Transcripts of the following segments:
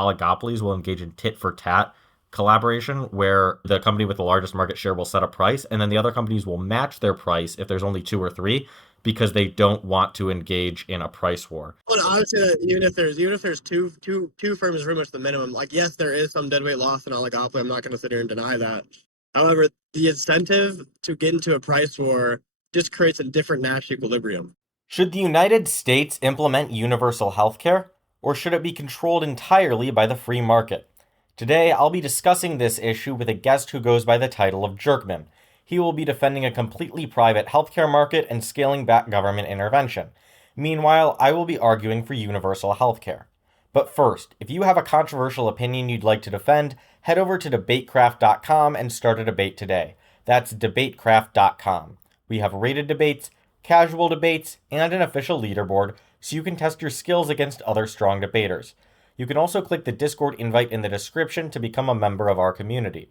oligopolies will engage in tit for tat collaboration where the company with the largest market share will set a price and then the other companies will match their price if there's only two or three because they don't want to engage in a price war. Well, I would say that even if there's two firms is pretty much the minimum. Like, yes, there is some deadweight loss in oligopoly. I'm not going to sit here and deny that. However, the incentive to get into a price war just creates a different Nash equilibrium. Should the United States implement universal healthcare, or should it be controlled entirely by the free market? Today, I'll be discussing this issue with a guest who goes by the title of Jerkman. He will be defending a completely private healthcare market and scaling back government intervention. Meanwhile, I will be arguing for universal healthcare. But first, if you have a controversial opinion you'd like to defend, head over to DebateCraft.com and start a debate today. That's DebateCraft.com. We have rated debates, casual debates, and an official leaderboard, so you can test your skills against other strong debaters. You can also click the Discord invite in the description to become a member of our community.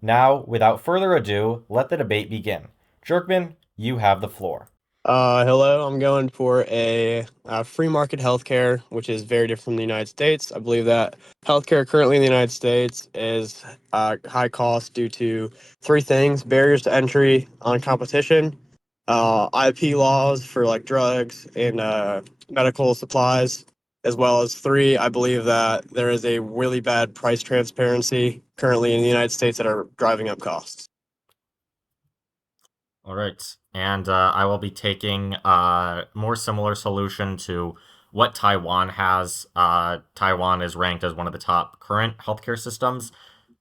Now, without further ado, let the debate begin. Jerkman, you have the floor. Hello, I'm going for a free market healthcare, which is very different from the United States. I believe that healthcare currently in the United States is high cost due to three things: barriers to entry on competition, IP laws for like drugs and medical supplies, as well as three, I believe that there is a really bad price transparency currently in the United States that are driving up costs. All right. And I will be taking a more similar solution to what Taiwan has. Taiwan is ranked as one of the top current healthcare systems,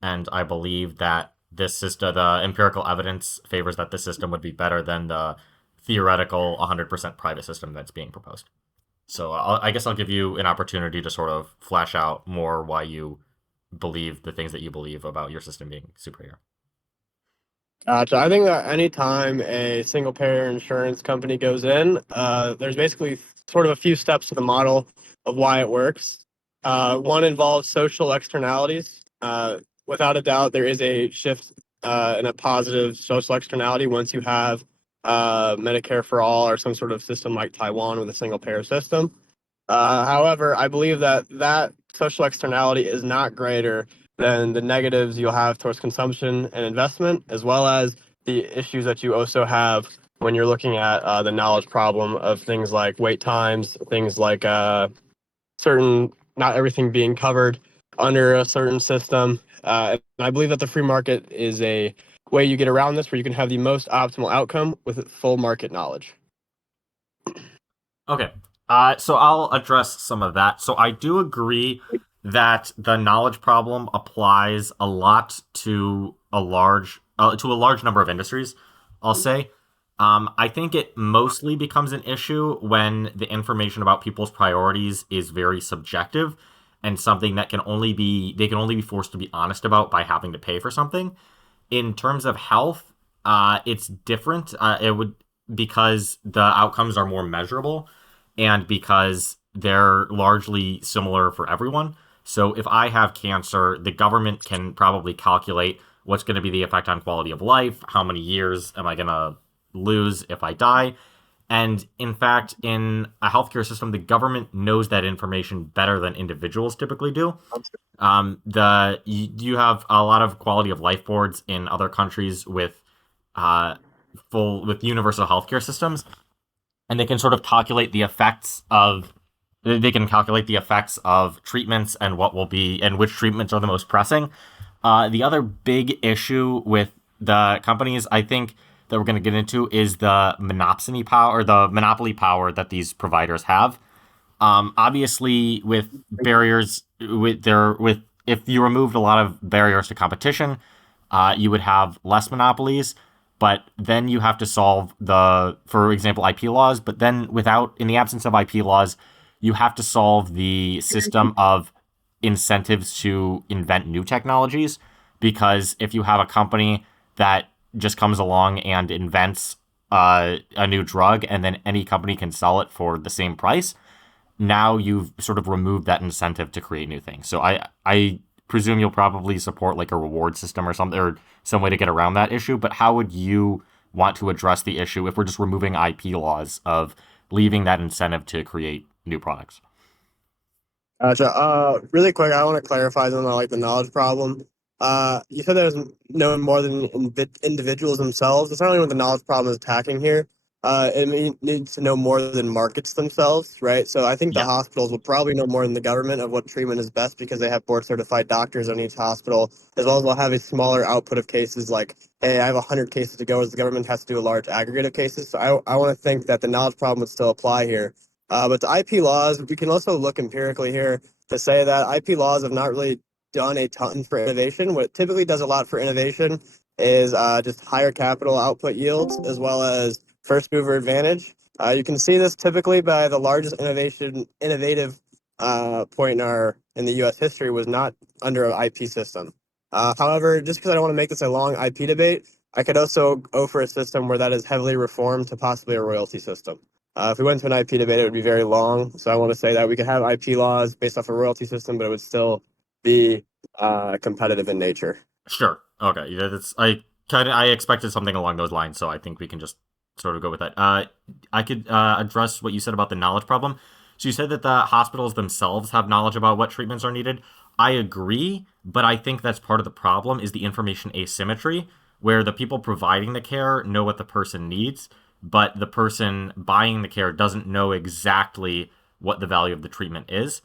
and I believe that this system, the empirical evidence favors that this system would be better than the theoretical 100% private system that's being proposed. So I guess I'll give you an opportunity to sort of flash out more why you believe the things that you believe about your system being superior. Gotcha. I think that anytime a single payer insurance company goes in, there's basically sort of a few steps to the model of why it works. One involves social externalities. Without a doubt, there is a shift in a positive social externality once you have Medicare for all or some sort of system like Taiwan with a single payer system. However, I believe that social externality is not greater than the negatives you'll have towards consumption and investment, as well as the issues that you also have when you're looking at the knowledge problem of things like wait times, things like not everything being covered under a certain system. And I believe that the free market is a way you get around this where you can have the most optimal outcome with full market knowledge. Okay. So I'll address some of that. So I do agree that the knowledge problem applies a lot to a large number of industries. I'll say. I think it mostly becomes an issue when the information about people's priorities is very subjective and something that can only be forced to be honest about by having to pay for something. In terms of health, it's different. Because the outcomes are more measurable and because they're largely similar for everyone. So if I have cancer, the government can probably calculate what's going to be the effect on quality of life, how many years am I going to lose if I die. And in fact, in a healthcare system, the government knows that information better than individuals typically do. You have a lot of quality of life boards in other countries with universal healthcare systems, and they can sort of calculate the effects of treatments and which treatments are the most pressing. The other big issue with the companies, I think, that we're going to get into is the monopoly power that these providers have. Obviously, with barriers, if you removed a lot of barriers to competition, you would have less monopolies. But then you have to solve for example, IP laws. But then in the absence of IP laws, you have to solve the system of incentives to invent new technologies. Because if you have a company that just comes along and invents a new drug and then any company can sell it for the same price, now you've sort of removed that incentive to create new things. So I presume you'll probably support like a reward system or something, or some way to get around that issue. But how would you want to address the issue if we're just removing IP laws of leaving that incentive to create new products? Gotcha. Really quick, I want to clarify something like the knowledge problem. You said there's no more than individuals themselves. It's not only what the knowledge problem is attacking here. Needs to know more than markets themselves, right? So I think the Yeah, hospitals will probably know more than the government of what treatment is best because they have board certified doctors on each hospital, as well as they'll have a smaller output of cases. Like, hey, I have 100 cases to go, as the government has to do a large aggregate of cases. So I want to think that the knowledge problem would still apply here. But the IP laws, we can also look empirically here to say that IP laws have not really done a ton for innovation. What typically does a lot for innovation is just higher capital output yields as well as first mover advantage. You can see this typically by the largest innovative point in the U.S. history was not under an IP system. However, just because I don't want to make this a long IP debate, I could also go for a system where that is heavily reformed to possibly a royalty system. If we went to an IP debate, it would be very long. So I want to say that we could have IP laws based off a royalty system, but it would still be competitive in nature. sure. Okay, yeah, that's I expected something along those lines, so I think we can just sort of go with that. I could address what you said about the knowledge problem. So you said that the hospitals themselves have knowledge about what treatments are needed. I agree, but I think that's part of the problem is the information asymmetry, where the people providing the care know what the person needs, but the person buying the care doesn't know exactly what the value of the treatment is.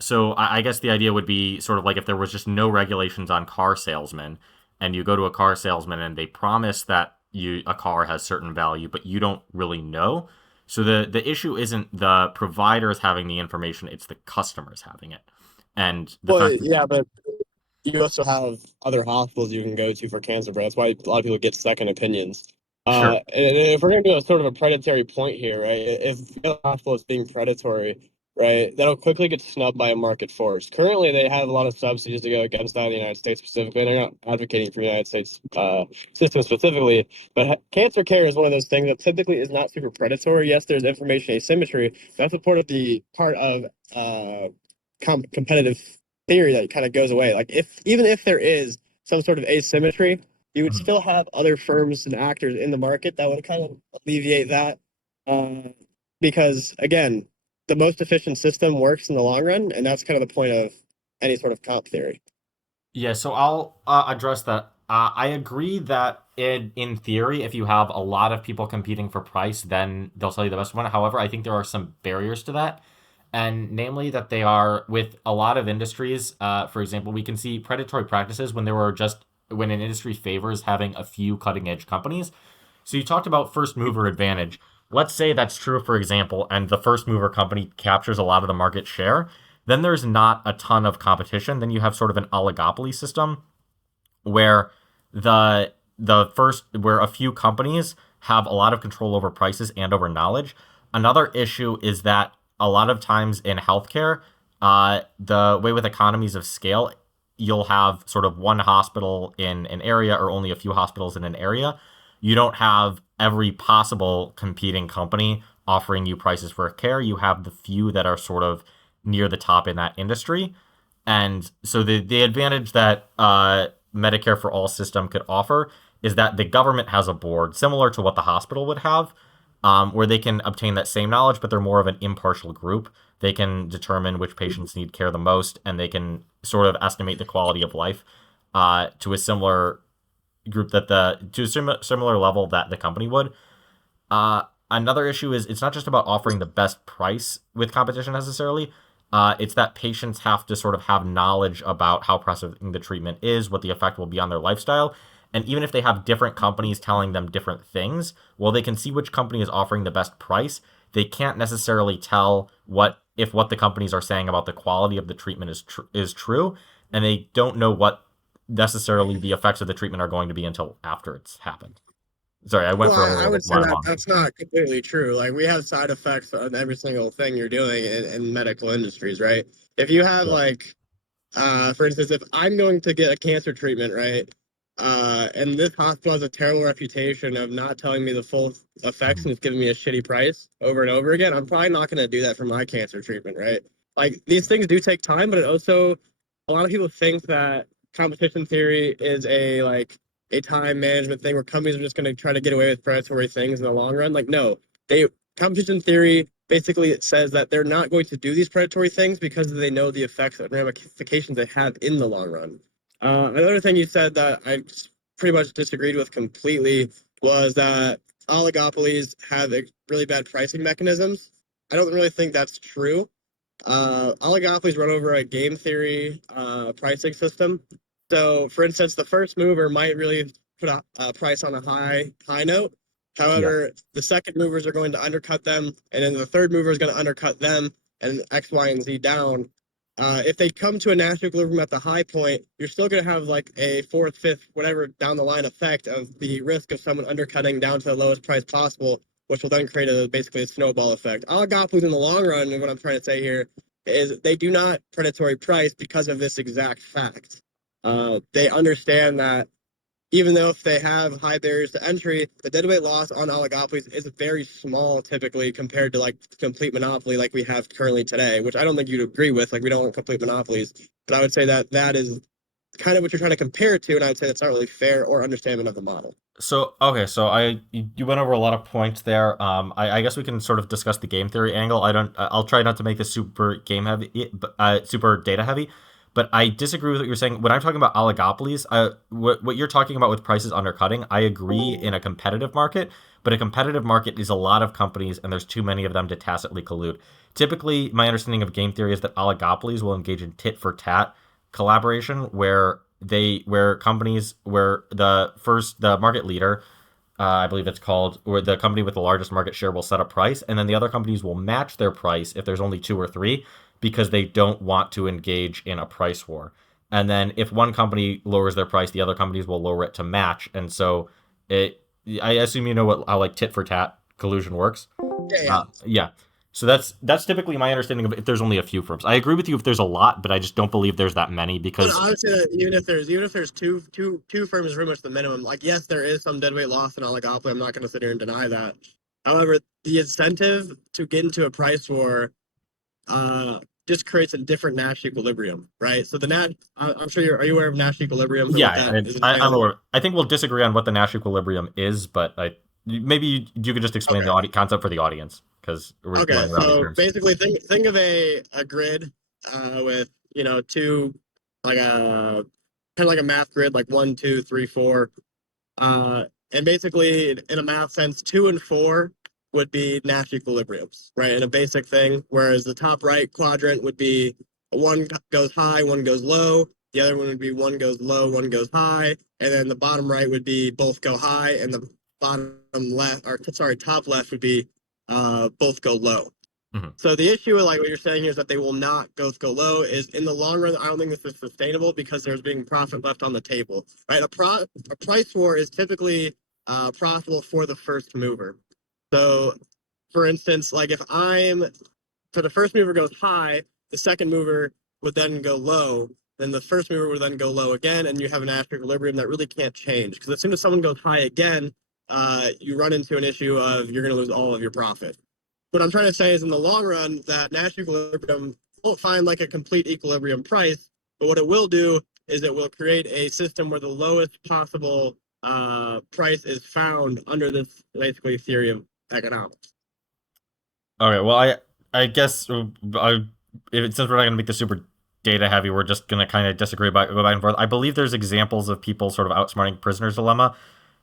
So I guess the idea would be sort of like if there was just no regulations on car salesmen, and you go to a car salesman and they promise that a car has certain value, but you don't really know. So the issue isn't the providers having the information; it's the customers having it. And the Well, fact that, yeah, but you also have other hospitals you can go to for cancer, bro. That's why a lot of people get second opinions. sure, And if we're going to do a sort of a predatory point here, right? If the hospital is being predatory, right, that'll quickly get snubbed by a market force. Currently, they have a lot of subsidies to go against that in the United States specifically. They're not advocating for the United States system specifically, but cancer care is one of those things that typically is not super predatory. Yes, there's information asymmetry. That's a part of competitive theory that kind of goes away. Like if even if there is some sort of asymmetry, you would mhm. still have other firms and actors in the market that would kind of alleviate that. Uh, because again, the most efficient system works in the long run, and that's kind of the point of any sort of comp theory. Yeah, so I'll address that. I agree that in theory, if you have a lot of people competing for price, then they'll sell you the best one. However, I think there are some barriers to that, and namely that they are with a lot of industries. For example, we can see predatory practices when an industry favors having a few cutting edge companies. So you talked about first mover advantage. Let's say that's true, for example, and the first mover company captures a lot of the market share. Then there's not a ton of competition. Then you have sort of an oligopoly system where where a few companies have a lot of control over prices and over knowledge. Another issue is that a lot of times in healthcare, the way with economies of scale, you'll have sort of one hospital in an area or only a few hospitals in an area. You don't have every possible competing company offering you prices for care. You have the few that are sort of near the top in that industry. And so the advantage that Medicare for All system could offer is that the government has a board similar to what the hospital would have, where they can obtain that same knowledge, but they're more of an impartial group. They can determine which patients need care the most, and they can sort of estimate the quality of life to a similar group to a similar level that the company would. Another issue is it's not just about offering the best price with competition necessarily. It's that patients have to sort of have knowledge about how pressing the treatment is, what the effect will be on their lifestyle. And even if they have different companies telling them different things, well, they can see which company is offering the best price. They can't necessarily tell what the companies are saying about the quality of the treatment is true, and they don't know what necessarily the effects of the treatment are going to be until after it's happened. Sorry, I went Well, for a I little would say run that on. that's not completely true. Like we have side effects on every single thing you're doing in medical industries, right? If you have Yeah. like for instance, if I'm going to get a cancer treatment, right, and this hospital has a terrible reputation of not telling me the full effects Mhm. and it's giving me a shitty price over and over again, I'm probably not going to do that for my cancer treatment, right? Like these things do take time, but it also a lot of people think that competition theory is a time management thing where companies are just going to try to get away with predatory things in the long run. Like no, they competition theory basically it says that they're not going to do these predatory things because they know the effects and ramifications they have in the long run. Another thing you said that I pretty much disagreed with completely was that oligopolies have really bad pricing mechanisms. I don't really think that's true. Oligopolies run over a game theory pricing system. So, for instance, the first mover might really put a price on a high note. Yeah. However, the second movers are going to undercut them, and then the third mover is going to undercut them, and X, Y, and Z down. If they come to a national equilibrium at the high point, you're still going to have like a fourth, fifth, whatever down the line effect of the risk of someone undercutting down to the lowest price possible, which will then create basically a snowball effect. Oligopolies in the long run, and what I'm trying to say here, is they do not predatory price because of this exact fact. They understand that even though if they have high barriers to entry, the deadweight loss on oligopolies is very small typically compared to like complete monopoly like we have currently today, which I don't think you'd agree with. Like we don't want complete monopolies, but I would say that that is kind of what you're trying to compare it to, and I would say that's not really fair or understanding of the model. So okay, so you went over a lot of points there. I guess we can sort of discuss the game theory angle. I'll try not to make this super game heavy, super data heavy, but I disagree with what you're saying. When I'm talking about oligopolies, what you're talking about with prices undercutting, I agree in a competitive market, but a competitive market is a lot of companies, and there's too many of them to tacitly collude. Typically, my understanding of game theory is that oligopolies will engage in tit for tat collaboration, where companies where the market leader, I believe it's called, or the company with the largest market share will set a price, and then the other companies will match their price if there's only two or three, because they don't want to engage in a price war. And then if one company lowers their price, the other companies will lower it to match. And so it, I assume you know what how like tit for tat collusion works. Yeah, yeah. Yeah. So that's typically my understanding of if there's only a few firms. I agree with you if there's a lot, but I just don't believe there's that many But because I would say that even if there's two firms is pretty much the minimum. Like yes, there is some deadweight loss in oligopoly. I'm not going to sit here and deny that. However, the incentive to get into a price war uh, just creates a different Nash equilibrium, right? So the Nash, I'm sure are you aware of Nash equilibrium for yeah, what that is I'm entailed? aware. I think we'll disagree on what the Nash equilibrium is, but maybe you could just explain Okay. the concept for the audience because we're Okay. going around these So terms. basically, think of a grid with two like a kind of like a math grid, like 1, 2, 3, 4. And basically, in a math sense, 2 and 4 would be Nash equilibriums, right? In a basic thing, whereas the top right quadrant would be one goes high, one goes low. The other one would be one goes low, one goes high, and then the bottom right would be both go high, and the bottom left, or sorry, top left would be both go low. Hmm. So the issue with like what you're saying here is that they will not both go low. Is in the long run, I don't think this is sustainable because there's being profit left on the table, right? A price war is typically profitable for the first mover. So, for instance, like if I'm so the first mover goes high, the second mover would then go low, then the first mover would then go low again, and you have an Nash equilibrium that really can't change because as soon as someone goes high again, you run into an issue of you're going to lose all of your profit. What I'm trying to say is in the long run, that Nash equilibrium won't find like a complete equilibrium price, but what it will do is it will create a system where the lowest possible price is found under this basically theory of economics. Okay, well, I guess since we're not going to make this super data heavy, we're just going to kind of disagree about go back and forth. I believe there's examples of people sort of outsmarting prisoner's dilemma.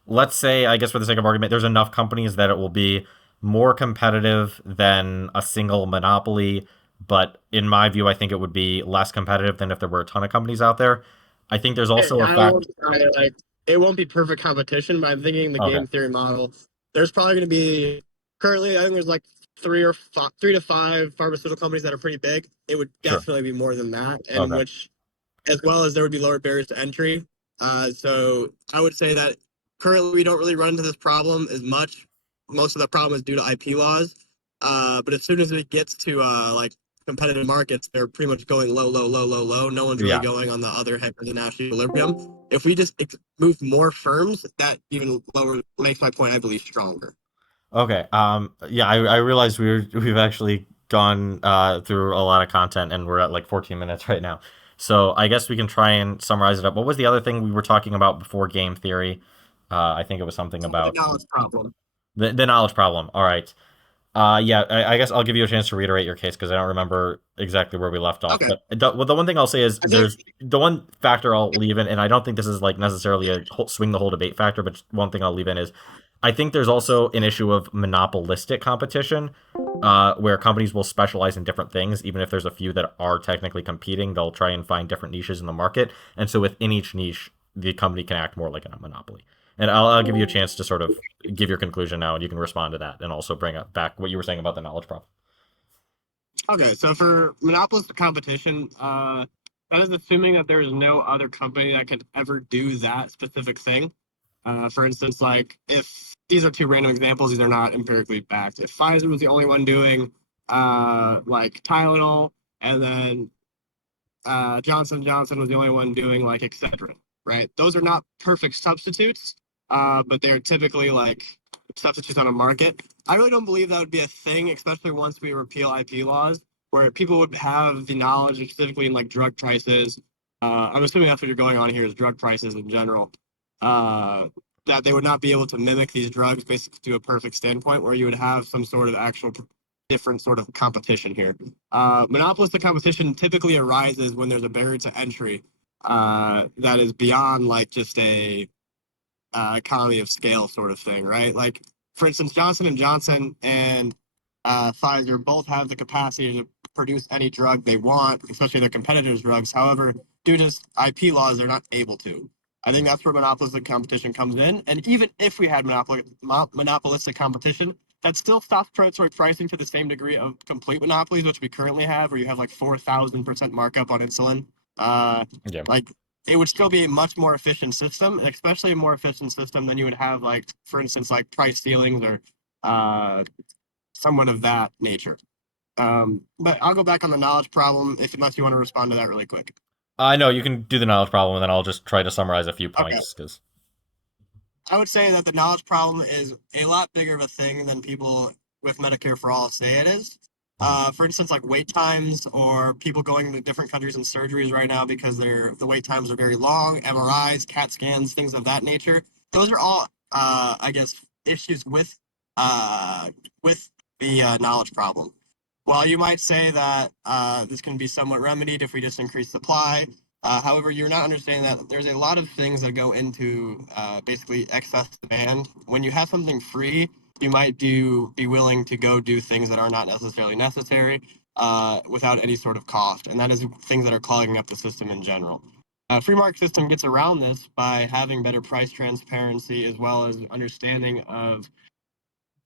Let's say, I guess for the sake of argument, there's enough companies that it will be more competitive than a single monopoly. But in my view, I think it would be less competitive than if there were a ton of companies out there. I think there's also a I won't fact. like it won't be perfect competition, but I'm thinking the Okay, game theory model. There's probably going to be currently. I think there's like 3 to 5 pharmaceutical companies that are pretty big. It would sure. definitely be more than that, and Okay. which as well as there would be lower barriers to entry. So I would say that currently we don't really run into this problem as much. Most of the problem is due to IP laws. But as soon as it gets to like competitive markets, they're pretty much going low, low, low, low, low. No one's really Yeah. going on the other head of the national equilibrium. If we just move more firms, that even lower makes my point, I believe, stronger. Okay. Yeah, I realize we've actually gone through a lot of content and we're at like 14 minutes right now. So I guess we can try and summarize it up. What was the other thing we were talking about before game theory? I think it was something The about knowledge problem. the knowledge problem. All right. Yeah, I guess I'll give you a chance to reiterate your case because I don't remember exactly where we left off. Okay. But the one thing I'll say is I think there's the one factor I'll leave in, and I don't think this is like necessarily a swing the whole debate factor, but one thing I'll leave in is I think there's also an issue of monopolistic competition, where companies will specialize in different things, even if there's a few that are technically competing. They'll try and find different niches in the market, and so within each niche, the company can act more like a monopoly. And I'll give you a chance to sort of give your conclusion now, and you can respond to that, and also bring up back what you were saying about the knowledge problem. okay. So for monopolistic competition, that is assuming that there is no other company that could ever do that specific thing. For instance, like if these are two random examples, these are not empirically backed. If Pfizer was the only one doing like Tylenol, and then Johnson was the only one doing like Excedrin, right? Those are not perfect substitutes, but they're typically like substitutes on a market. I really don't believe that would be a thing, especially once we repeal IP laws, where people would have the knowledge, specifically in like drug prices. I'm assuming that's what you're going on here is drug prices in general. That they would not be able to mimic these drugs basically to a perfect standpoint, where you would have some sort of actual different sort of competition here. Monopolistic competition typically arises when there's a barrier to entry that is beyond like just a economy of scale sort of thing, right? Like, for instance, Johnson and Johnson and Pfizer both have the capacity to produce any drug they want, especially their competitors' drugs. However, due to IP laws, they're not able to. I think that's where monopolistic competition comes in. And even if we had monopolistic competition, that still stops predatory pricing to the same degree of complete monopolies, which we currently have, where you have like 4,000% markup on insulin. Uh, Yeah. like it would still be a much more efficient system, and especially a more efficient system than you would have, like, for instance, like price ceilings or uh, someone of that nature. But I'll go back on the knowledge problem if unless you want to respond to that really quick. I know you can do the knowledge problem, and then I'll just try to summarize a few Okay. points because. I would say that the knowledge problem is a lot bigger of a thing than people with Medicare for All say it is. For instance, like wait times or people going to different countries and surgeries right now because the wait times are very long, MRIs, CAT scans, things of that nature. Those are all, I guess, issues uh, with the knowledge problem. While you might say that this can be somewhat remedied if we just increase supply, however, you're not understanding that there's a lot of things that go into basically excess demand. When you have something free, you might be willing to go do things that are not necessarily necessary without any sort of cost, and that is things that are clogging up the system in general. A free market system gets around this by having better price transparency as well as understanding of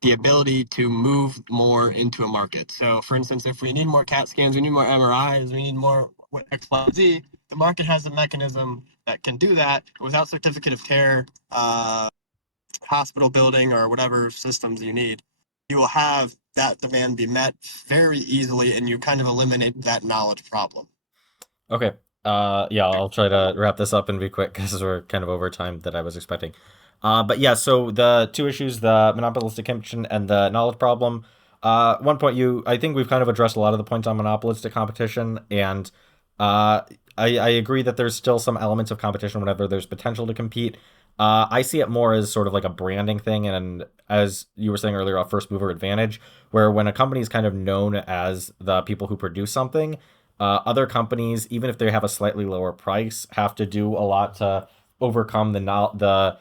the ability to move more into a market. So, for instance, if we need more CAT scans, we need more MRIs, we need more X, Y, Z, the market has a mechanism that can do that without certificate of care, hospital building, or whatever systems you need. You will have that demand be met very easily, and you kind of eliminate that knowledge problem. Okay. Yeah, I'll try to wrap this up and be quick because we're kind of over time that I was expecting. But yeah, so the two issues, the monopolistic competition and the knowledge problem. One point I think we've kind of addressed a lot of the points on monopolistic competition, and uh, I agree that there's still some elements of competition whenever there's potential to compete. I see it more as sort of like a branding thing, and as you were saying earlier, a first mover advantage, where when a company is kind of known as the people who produce something, other companies, even if they have a slightly lower price, have to do a lot to overcome the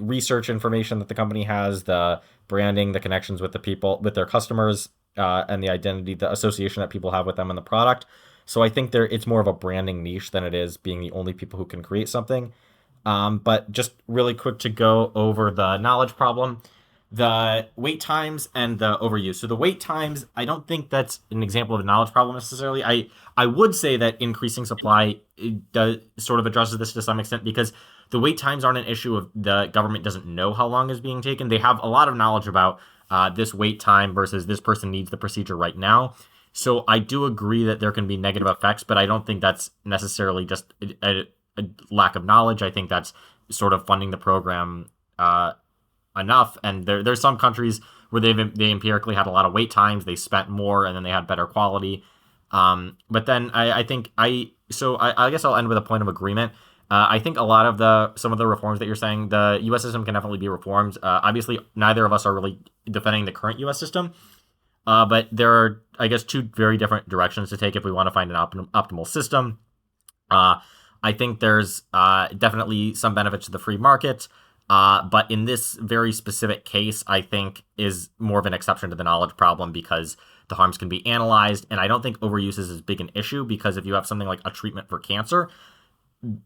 research information that the company has, the branding, the connections with the people, with their customers, and the identity, the association that people have with them and the product. So I think it's more of a branding niche than it is being the only people who can create something. But just really quick to go over the knowledge problem, the wait times and the overuse. So the wait times, I don't think that's an example of a knowledge problem necessarily. I would say that increasing supply does sort of addresses this to some extent because the wait times aren't an issue of the government doesn't know how long is being taken. They have a lot of knowledge about this wait time versus this person needs the procedure right now. So I do agree that there can be negative effects, but I don't think that's necessarily just a lack of knowledge. I think that's sort of funding the program enough. And there's some countries where they empirically had a lot of wait times. They spent more and then they had better quality. But then I think I guess I'll end with a point of agreement. I think a lot of some of the reforms that you're saying, the U.S. system can definitely be reformed. Obviously, neither of us are really defending the current U.S. system. But there are, I guess, two very different directions to take if we want to find an optimal system. I think there's definitely some benefits to the free market, but in this very specific case, I think is more of an exception to the knowledge problem because the harms can be analyzed, and I don't think overuse is as big an issue because if you have something like a treatment for cancer,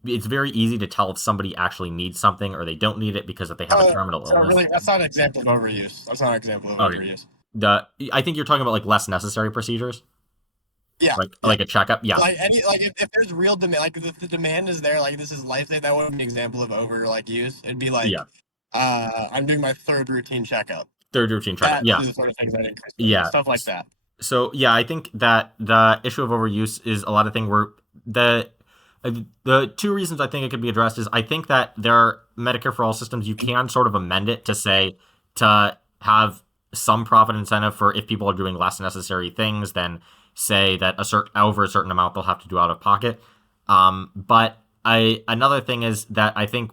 it's very easy to tell if somebody actually needs something or they don't need it because if they have a terminal So illness. really, that's not an example of overuse. That's not an example of Okay. overuse. I think you're talking about like less necessary procedures, Yeah, like a checkup. Yeah, like if there's real demand, like if the demand is there, like this is life, that wouldn't be an example of over like use. It'd be like, yeah. I'm doing my third routine checkup. Third routine checkup. That Yeah, is the sort of things that increase yeah. stuff like that. So yeah, I think that the issue of overuse is a lot of thing where the two reasons I think it could be addressed is I think that there are Medicare for all systems you can sort of amend it to say to have some profit incentive for if people are doing less necessary things, then say that over a certain amount they'll have to do out of pocket. But another thing is that I think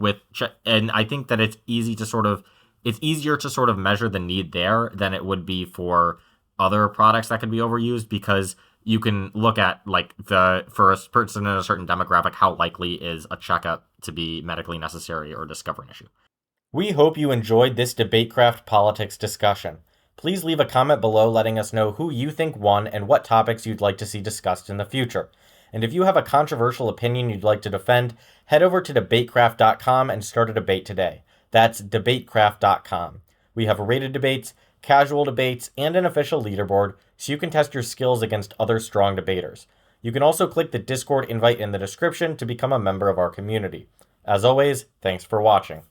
and I think that it's easier to sort of measure the need there than it would be for other products that could be overused because you can look at like for a person in a certain demographic, how likely is a checkup to be medically necessary or discover an issue. We hope you enjoyed this DebateCraft politics discussion. Please leave a comment below letting us know who you think won and what topics you'd like to see discussed in the future. And if you have a controversial opinion you'd like to defend, head over to DebateCraft.com and start a debate today. That's DebateCraft.com. We have rated debates, casual debates, and an official leaderboard, so you can test your skills against other strong debaters. You can also click the Discord invite in the description to become a member of our community. As always, thanks for watching.